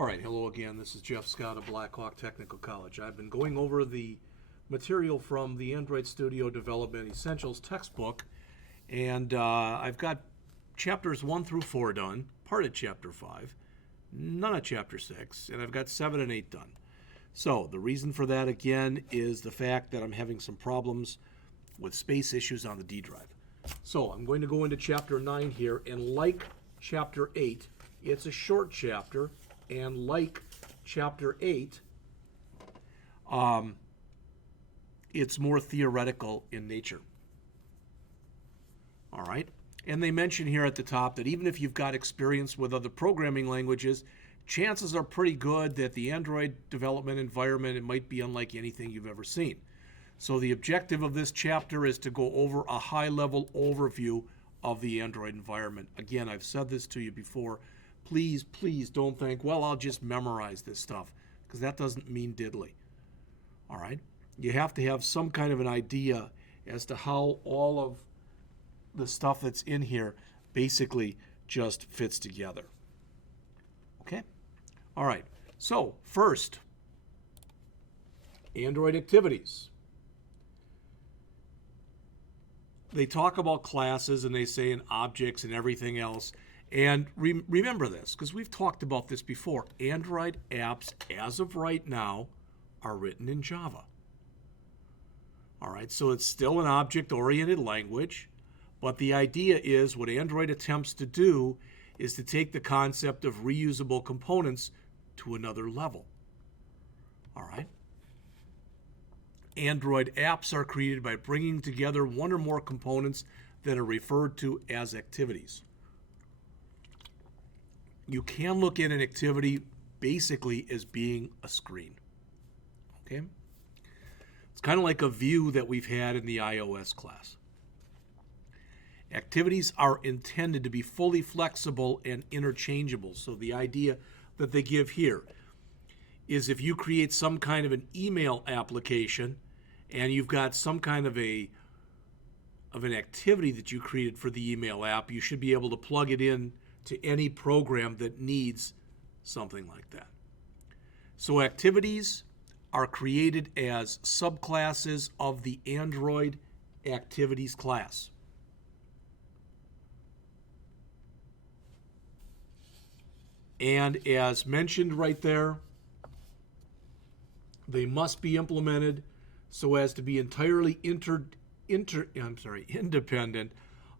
All right, hello again. This is Jeff Scott of Blackhawk Technical College. I've been going over the material from the Android Studio Development Essentials textbook, and I've got chapters 1 through 4 done, part of chapter 5, none of chapter 6, and I've got 7 and 8 done. So the reason for that, again, is the fact that I'm having some problems with space issues on the D drive. So I'm going to go into chapter 9 here, and like chapter 8, it's a short chapter, and like chapter 8, it's more theoretical in nature. All right? And they mention here at the top that even if you've got experience with other programming languages, chances are pretty good that the Android development environment, it might be unlike anything you've ever seen. So the objective of this chapter is to go over a high-level overview of the Android environment. Again, I've said this to you before. Please don't think, well, I'll just memorize this stuff, because that doesn't mean diddly. All right? You have to have some kind of an idea as to how all of the stuff that's in here basically just fits together. Okay? All right. So, first, Android activities. They talk about classes and they say in objects and everything else. And remember this, because we've talked about this before. Android apps, as of right now, are written in Java. All right, so it's still an object-oriented language, but the idea is what Android attempts to do is to take the concept of reusable components to another level. All right? Android apps are created by bringing together one or more components that are referred to as activities. You can look at an activity basically as being a screen. Okay? It's kind of like a view that we've had in the iOS class. Activities are intended to be fully flexible and interchangeable. So the idea that they give here is if you create some kind of an email application and you've got some kind of an activity that you created for the email app, you should be able to plug it in to any program that needs something like that. So activities are created as subclasses of the Android activities class. And as mentioned right there, they must be implemented so as to be entirely independent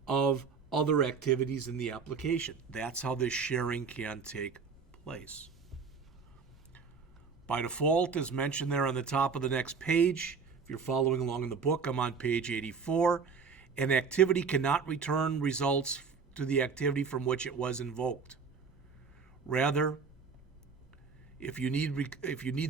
of other activities in the application. That's how this sharing can take place. By default, as mentioned there on the top of the next page, if you're following along in the book, I'm on page 84, an activity cannot return results to the activity from which it was invoked. Rather, if you need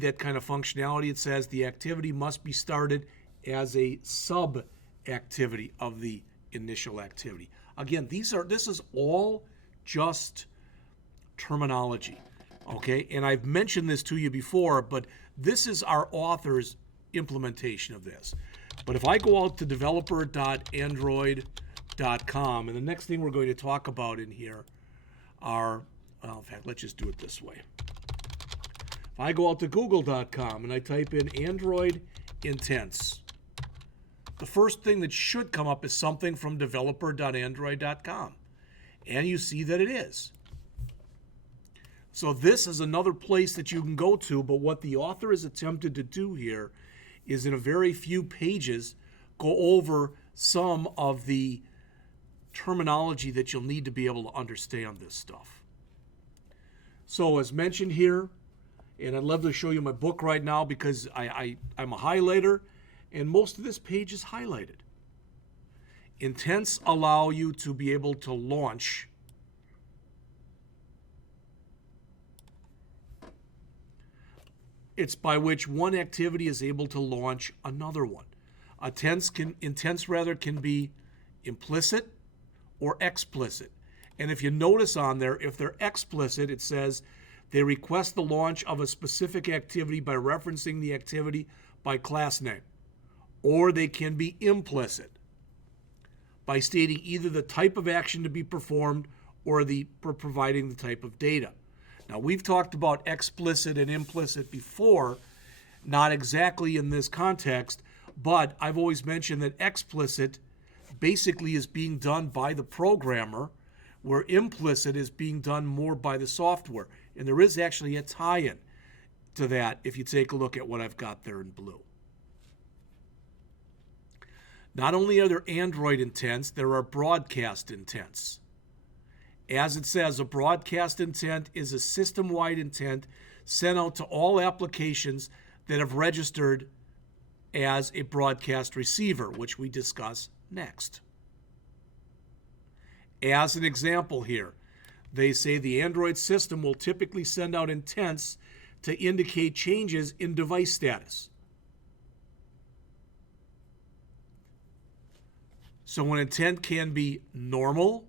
that kind of functionality, it says the activity must be started as a sub-activity of the initial activity. Again, this is all just terminology, okay? And I've mentioned this to you before, but this is our author's implementation of this. But if I go out to developer.android.com, and the next thing we're going to talk about in here are, well, in fact, let's just do it this way. If I go out to google.com and I type in Android Intents, the first thing that should come up is something from developer.android.com. And you see that it is. So this is another place that you can go to, but what the author has attempted to do here is in a very few pages go over some of the terminology that you'll need to be able to understand this stuff. So as mentioned here, and I'd love to show you my book right now because I'm a highlighter, and most of this page is highlighted. Intents allow you to be able to launch it's by which one activity is able to launch another one. Intents can be implicit or explicit. And if you notice on there, if they're explicit, it says they request the launch of a specific activity by referencing the activity by class name. Or they can be implicit by stating either the type of action to be performed or providing the type of data. Now, we've talked about explicit and implicit before, not exactly in this context, but I've always mentioned that explicit basically is being done by the programmer, where implicit is being done more by the software. And there is actually a tie-in to that if you take a look at what I've got there in blue. Not only are there Android intents, there are broadcast intents. As it says, a broadcast intent is a system-wide intent sent out to all applications that have registered as a broadcast receiver, which we discuss next. As an example here, they say the Android system will typically send out intents to indicate changes in device status. So an intent can be normal,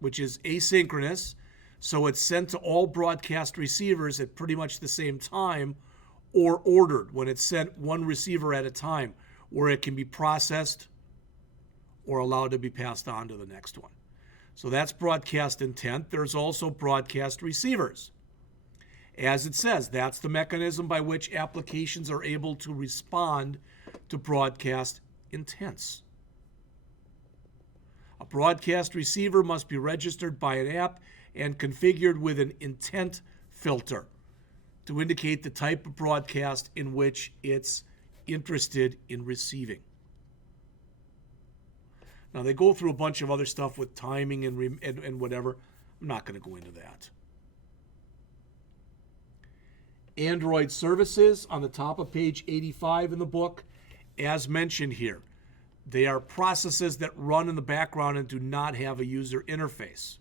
which is asynchronous, so it's sent to all broadcast receivers at pretty much the same time, or ordered, when it's sent one receiver at a time, where it can be processed or allowed to be passed on to the next one. So that's broadcast intent. There's also broadcast receivers. As it says, that's the mechanism by which applications are able to respond to broadcast intents. A broadcast receiver must be registered by an app and configured with an intent filter to indicate the type of broadcast in which it's interested in receiving. Now, they go through a bunch of other stuff with timing and whatever. I'm not going to go into that. Android services on the top of page 85 in the book, as mentioned here. They are processes that run in the background and do not have a user interface.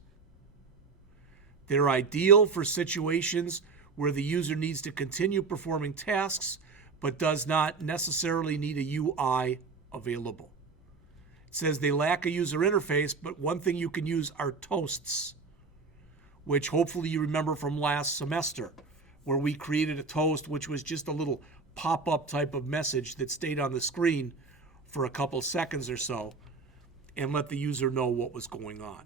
They're ideal for situations where the user needs to continue performing tasks but does not necessarily need a UI available. It says they lack a user interface, but one thing you can use are toasts, which hopefully you remember from last semester, where we created a toast which was just a little pop-up type of message that stayed on the screen for a couple seconds or so and let the user know what was going on.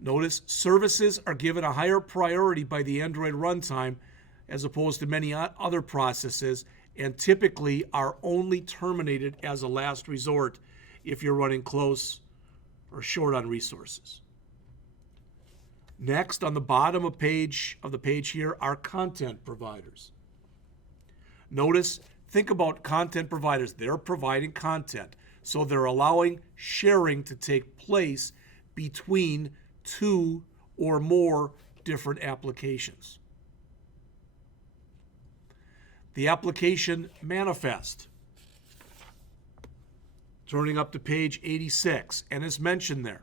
Notice services are given a higher priority by the Android runtime as opposed to many other processes, and typically are only terminated as a last resort if you're running close or short on resources. Next, on the bottom of the page here are content providers. Notice, think about content providers. They're providing content, so they're allowing sharing to take place between two or more different applications. The application manifest. Turning up to page 86, and as mentioned there,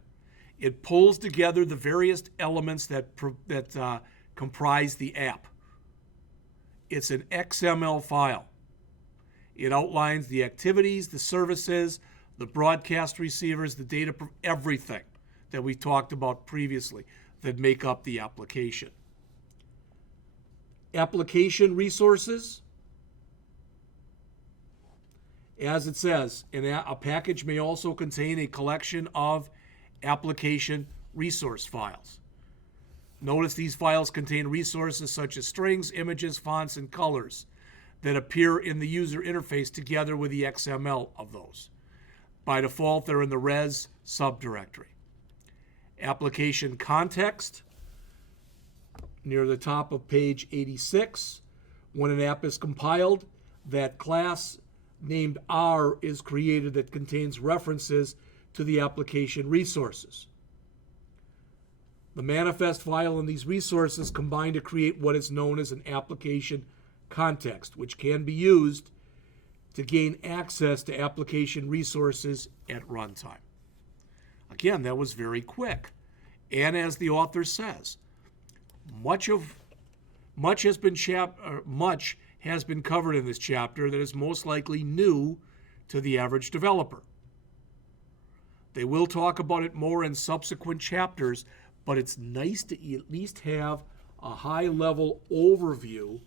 it pulls together the various elements that comprise the app. It's an XML file. It outlines the activities, the services, the broadcast receivers, the data, everything that we talked about previously that make up the application. Application resources. As it says, a package may also contain a collection of application resource files. Notice these files contain resources such as strings, images, fonts, and colors that appear in the user interface together with the XML of those. By default, they're in the res subdirectory. Application context, near the top of page 86. When an app is compiled, that class named R is created that contains references to the application resources. The manifest file and these resources combine to create what is known as an application context, which can be used to gain access to application resources at runtime. Again, that was very quick. And as the author says, much has been covered in this chapter that is most likely new to the average developer. They will talk about it more in subsequent chapters, but it's nice to at least have a high-level overview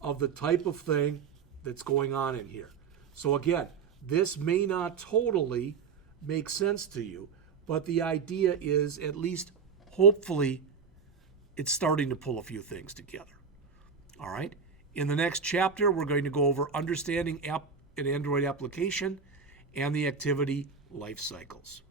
of the type of thing that's going on in here. So again, this may not totally make sense to you, but the idea is, at least hopefully, it's starting to pull a few things together. All right. In the next chapter, we're going to go over understanding an Android application and the activity life cycles.